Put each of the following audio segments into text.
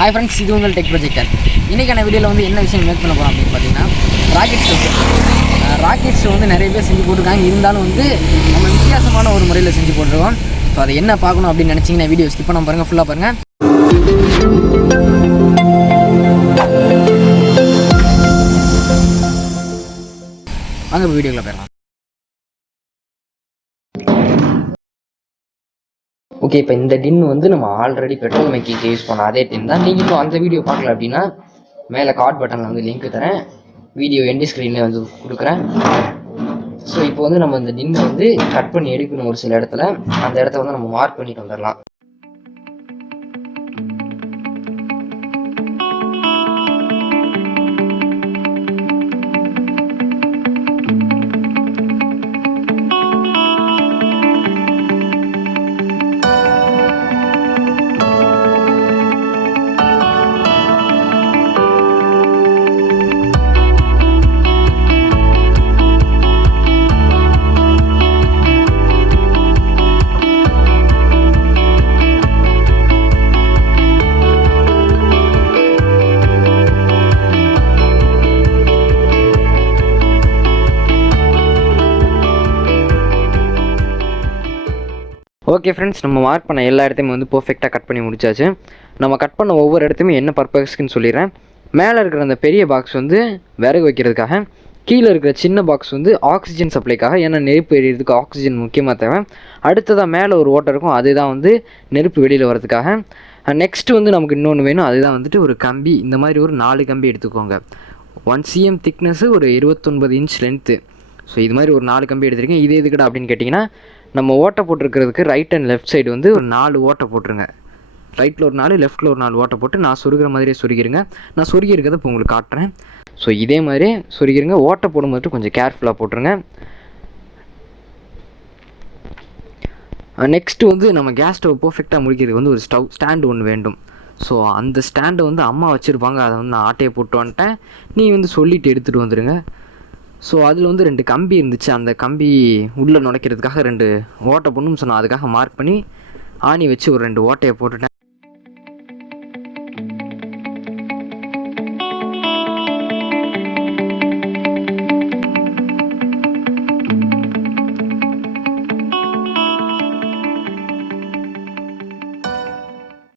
Hi friends, இது உங்கள் tech projector. இன்றைக்கான வீடியோவில் வந்து என்ன விஷயம் மேக் பண்ண போகிறோம் அப்படின்னு பார்த்தீங்கன்னா ராக்கெட் ஸ்டவ் வந்து நிறைய பேர் செஞ்சு போட்டிருக்காங்க. இருந்தாலும் வந்து நம்ம வித்தியாசமான ஒரு முறையில் செஞ்சு போட்டிருக்கோம். ஸோ அதை என்ன பார்க்கணும் அப்படின்னு நினச்சிங்கன்னா வீடியோ ஸ்கிப் பண்ண பாருங்கள், ஃபுல்லாக பாருங்கள். வாங்க வீடியோக்குள்ள போயிடலாம். ஓகே, இப்போ இந்த டின் வந்து நம்ம ஆல்ரெடி பெட்ரோல் மேக்கிங்க்கு யூஸ் பண்ணோம். அதே டின் தான். நீங்கள் இப்போ அந்த வீடியோ பார்க்கல அப்படின்னா மேலே கார்ட் பட்டனில் வந்து லிங்க் தரேன், வீடியோ எண்டு ஸ்க்ரீனில் வந்து கொடுக்குறேன். ஸோ இப்போ வந்து நம்ம இந்த டின்னை வந்து கட் பண்ணி எடுக்கணும். ஒரு சில இடத்துல அந்த இடத்த வந்து நம்ம மார்க் பண்ணிட்டு வந்துடலாம். ஓகே ஃப்ரெண்ட்ஸ், நம்ம மார்க் பண்ண எல்லா இடத்தையுமே வந்து பர்ஃபெக்டாக கட் பண்ணி முடிச்சாச்சு. நம்ம கட் பண்ண ஒவ்வொரு இடத்தையுமே என்ன பர்பஸ்க்குன்னு சொல்லிடுறேன். மேலே இருக்கிற அந்த பெரிய பாக்ஸ் வந்து விறகு வைக்கிறதுக்காக, கீழே இருக்கிற சின்ன பாக்ஸ் வந்து ஆக்சிஜன் சப்ளைக்காக. ஏன்னா நெருப்பு எரியறதுக்கு ஆக்சிஜன் முக்கியமாக தேவை. அடுத்ததாக மேலே ஒரு ஓட்டை இருக்கும், அதுதான் வந்து நெருப்பு வெளியில் வரதுக்காக. நெக்ஸ்ட்டு வந்து நமக்கு இன்னொன்று வேணும், அதுதான் வந்துட்டு ஒரு கம்பி. இந்த மாதிரி ஒரு 4 கம்பி எடுத்துக்கோங்க. 1 cm திக்னஸ்ஸு, ஒரு 29 inch லென்த்து. ஸோ இது மாதிரி ஒரு 4 கம்பி எடுத்துருக்கேன். இது எதுக்குடா அப்படின்னு கேட்டிங்கன்னா, நம்ம ஓட்டை போட்டிருக்கிறதுக்கு ரைட் அண்ட் லெஃப்ட் சைடு வந்து ஒரு 4 ஓட்டை போட்டுருங்க. ரைட்டில் ஒரு 4, லெஃப்ட்டில் ஒரு 4 ஓட்டை போட்டு நான் சொருகிற மாதிரியே சொருகிருங்க. நான் சொருகி இருக்கிறத இப்போ உங்களுக்கு காட்டுறேன். ஸோ இதே மாதிரி சொருகிருங்க. ஓட்டை போடும்போது கொஞ்சம் கேர்ஃபுல்லாக போட்டுருங்க. நெக்ஸ்ட்டு வந்து நம்ம கேஸ் ஸ்டவ் பர்ஃபெக்டாக முடிக்கிறதுக்கு வந்து ஒரு ஸ்டவ் ஸ்டாண்டு ஒன்று வேண்டும். ஸோ அந்த ஸ்டாண்டை வந்து அம்மா வச்சுருப்பாங்க, அதை வந்து நான் ஆட்டையை போட்டு வந்துட்டேன். நீ வந்து சொல்லிவிட்டு எடுத்துகிட்டு வந்துடுங்க. ஸோ அதில் வந்து 2 கம்பி இருந்துச்சு. அந்த கம்பி உள்ளே நுழைக்கிறதுக்காக 2 ஓட்டை போடணும்னு சொன்னால் அதுக்காக மார்க் பண்ணி ஆணி வச்சு ஒரு 2 ஓட்டையை போட்டுட்டேன்.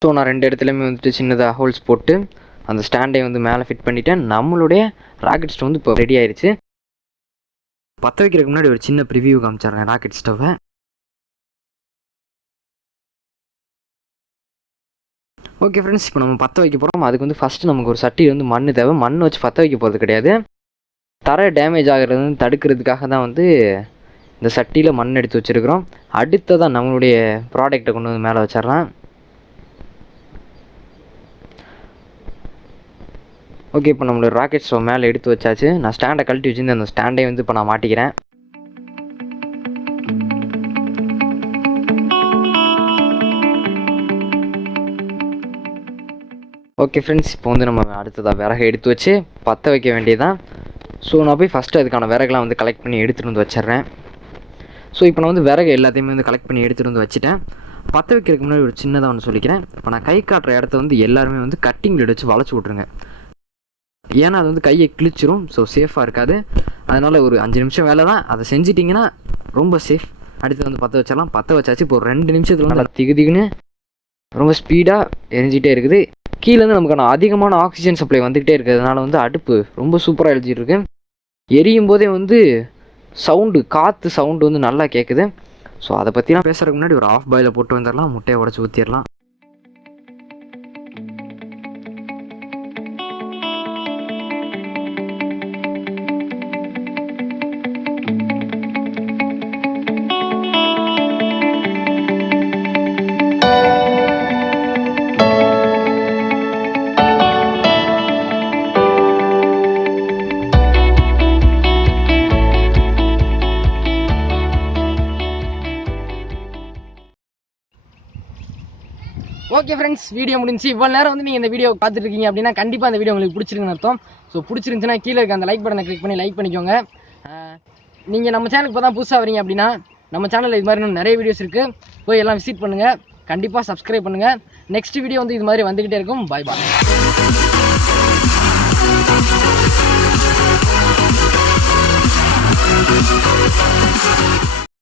ஸோ நான் 2 இடத்துலையுமே வந்துட்டு சின்னதாக ஹோல்ஸ் போட்டு அந்த ஸ்டாண்டை வந்து மேலே ஃபிட் பண்ணிவிட்டேன். நம்மளுடைய ராக்கெட் ஸ்டவ் வந்து இப்போ ரெடி ஆயிடுச்சு. பற்ற வைக்கிறதுக்கு முன்னாடி ஒரு சின்ன ப்ரிவியூ காமிச்சிடுறேன் ராக்கெட் ஸ்டவ்வை. ஓகே ஃப்ரெண்ட்ஸ், இப்போ நம்ம பற்ற வைக்க போகிறோம். அதுக்கு வந்து ஃபஸ்ட்டு நமக்கு ஒரு சட்டி வந்து மண் தேவை. மண் வச்சு பற்ற வைக்க போகிறது கிடையாது. தரை டேமேஜ் ஆகிறது வந்து தடுக்கிறதுக்காக தான் வந்து இந்த சட்டியில் மண் எடுத்து வச்சுருக்கிறோம். அடுத்ததான் நம்மளுடைய ப்ராடக்டை கொண்டு வந்து மேலே வச்சிடலாம். ஓகே, இப்போ நம்மளோட ராக்கெட் ஸ்டவ் மேலே எடுத்து வச்சாச்சு. நான் ஸ்டாண்டை கழட்டி வச்சுருந்து அந்த ஸ்டாண்டை வந்து இப்போ நான் மாட்டிக்கிறேன். ஓகே ஃப்ரெண்ட்ஸ், இப்போ வந்து நம்ம அடுத்ததாக விறகை எடுத்து வச்சு பற்ற வைக்க வேண்டியதான். ஸோ நான் போய் ஃபஸ்ட்டு அதுக்கான விறகுலாம் வந்து கலெக்ட் பண்ணி எடுத்துகிட்டு வந்து வச்சிட்றேன். ஸோ இப்போ நான் வந்து விறகு எல்லாத்தையுமே வந்து கலெக்ட் பண்ணி எடுத்துகிட்டு வந்து வச்சுட்டேன். பற்ற வைக்கிறதுக்கு முன்னாடி ஒரு சின்னதாக ஒன்று சொல்லிக்கிறேன். இப்போ நான் கை காட்டுற இடத்த வந்து எல்லாருமே வந்து கட்டிங் பிளேட் வச்சு வளைச்சி விட்ருங்க. ஏன்னா அது வந்து கையை கிழிச்சிரும். ஸோ சேஃபாக இருக்காது. அதனால் ஒரு 5 நிமிஷம் வேலை தான், அதை செஞ்சிட்டிங்கன்னா ரொம்ப சேஃப். அடுத்து வந்து பற்ற வச்சிடலாம். பற்ற வச்சாச்சு. இப்போ ஒரு 2 நிமிஷத்தில் நல்லா திகுதிகுன்னு ரொம்ப ஸ்பீடாக எரிஞ்சிட்டே இருக்குது. கீழேருந்து நமக்கான அதிகமான ஆக்சிஜன் சப்ளை வந்துக்கிட்டே இருக்கிறதுனால வந்து அடுப்பு ரொம்ப சூப்பராக எழுதிட்டு இருக்கு. எரியும் போதே வந்து சவுண்டு, காற்று சவுண்டு வந்து நல்லா கேட்குது. ஸோ அதை பற்றிலாம் பேசுகிறதுக்கு முன்னாடி ஒரு ஆஃப் பாயிலை போட்டு வந்துடலாம். முட்டையை உடச்சி ஊற்றிடலாம். ஓகே ஃப்ரெண்ட்ஸ், வீடியோ முடிஞ்சு. இவ்வளோ நேரம் வந்து நீங்கள் இந்த வீடியோ பார்த்துட்டு இருக்கீங்க அப்படின்னா கண்டிப்பாக அந்த வீடியோ உங்களுக்கு பிடிச்சிருக்குன்னு அர்த்தம். ஸோ பிடிச்சிருந்துச்சுன்னா கீழே இருக்க அந்த லைக் பட்டனை கிளிக் பண்ணி லைக் பண்ணிக்கோங்க. நீங்கள் நம்ம சேனலுக்கு இப்போ தான் புதுசாக வரீங்க அப்படின்னா நம்ம சேனலில் இது மாதிரி இன்னும் நிறைய வீடியோஸ் இருக்குது, போய் எல்லாம் விசிட் பண்ணுங்கள். கண்டிப்பாக சப்ஸ்கிரைப் பண்ணுங்கள். நெக்ஸ்ட் வீடியோ வந்து இது மாதிரி வந்துக்கிட்டே இருக்கும். பாய் பாய்.